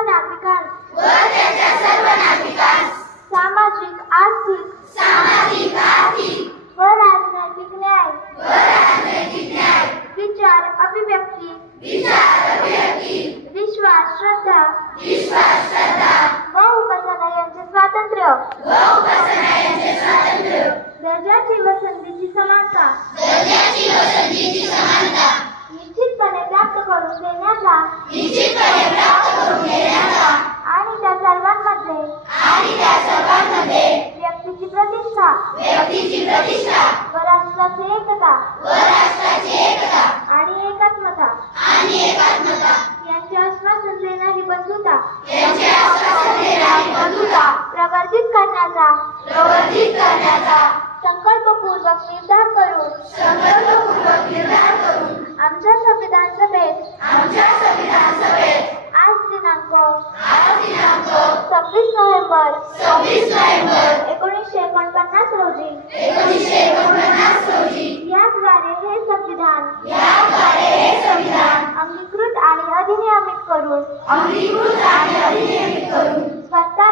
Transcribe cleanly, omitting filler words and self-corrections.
नागरिकांस सामाजिक आर्थिक व राजनैतिक न्याय विचार अभिव्यक्ती विश्वास श्रद्धा व उपासना यांचे स्वातंत्र्य दर्जाची व संधीची समानता निश्चितपणे प्राप्त करून देण्याचा आणि त्या सर्वांमध्ये व्यक्तीची प्रतिष्ठा व राष्ट्राची एकता आणि एकात्मता यांचे आश्वासन देणारी बंधुता प्रवर्धित करण्याचा संकल्पपूर्वक निर्धार करून आमच्या संविधान सभेत आज दिनांक 26 नोव्हेंबर 1949 रोजी याद्वारे हे संविधान अंगीकृत आणि अधिनियमित करून स्वतः